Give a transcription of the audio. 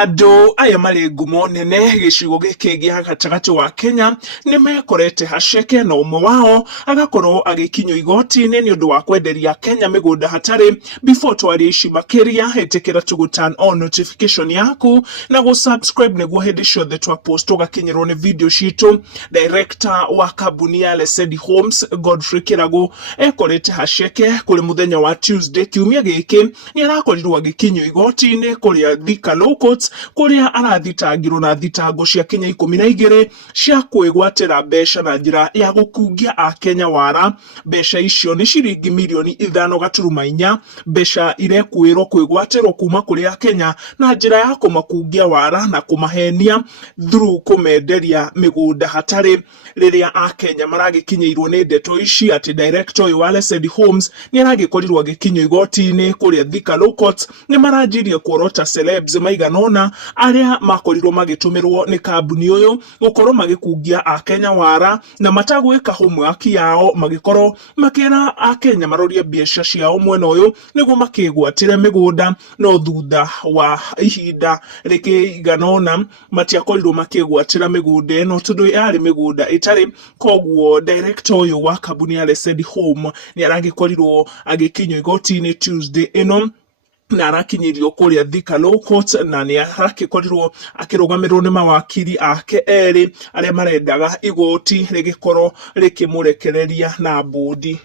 Andũ aya marĩ ngumo nene gĩcigo gĩkĩ gĩa gatagatĩ wa Kenya nĩ mekorete haceke, na ũmwe wao agakorwo agĩkinywo igoti-inĩ nĩ ũndũ wa kwenderia Kenya mĩgũnda hatarĩ. Before twarie ici makĩria, ĩtĩkĩra tu turn on notification yaku na subscribe nĩguo hĩndĩ ciothe twa post ũgakinyĩrwo nĩ video citũ. Director wa kambuni ya Celeb Homes Godfrey Kĩragũ ekorete haceke kũrĩ mũthenya wa Tuesday kiumia gĩkĩ. Nĩ arakorirwo agĩkinywo igoti-inĩ kũrĩa Thutha Law Court, kũrĩa arathitangirwo na thitango cia Kenya 12 cia kwĩgwatĩra mbeca na njĩra ya gũkungia Akenya wara. Mbeca icio nĩ ciringi mirioni 5.4, mbeca irekuĩrwo kwĩgwatĩrwo kuma kũrĩ Akenya na njĩra ya kũmakungia wara na kũmahenia through kũmenderia mĩgũnda hatarĩ. Rĩrĩa Akenya maragĩkinyĩirwo nĩ ndeto ici atĩ director ũyũ wa Celeb Homes nĩ aragĩkorirwo agĩkinywo igoti-inĩ kũrĩa Thutha Law Court, nĩ maranjirie kuorota celebs maiganona arĩa makorirwo magĩtũmĩrwo nĩ kambuni ũyũ gũkorwo magĩkungia Akenya wara na matagwĩka homework yao, magĩkorwo makĩra Akenya marorie biacara ciao mwena ũyũ nĩguo makĩgwatĩre mĩgũnda. No thutha wa ihinda rĩkĩiganona matiakorirwo makĩgwatĩra mĩgũnda ĩno tondũ yarĩ mĩgũnda ĩtarĩ. Koguo director ũyũ wa kambuni ya Celeb Home nĩ aragĩkorirwo agĩkinywo igoti-inĩ Tuesday ĩno na arakinyĩrio kũrĩa Thutha Law Court, na nĩ arakorirwo akĩrũgamĩrĩrwo nĩ mawakiri ake erĩ arĩa marendaga igoti rĩgĩkorwo rĩkĩmũrekereria na mbũndi.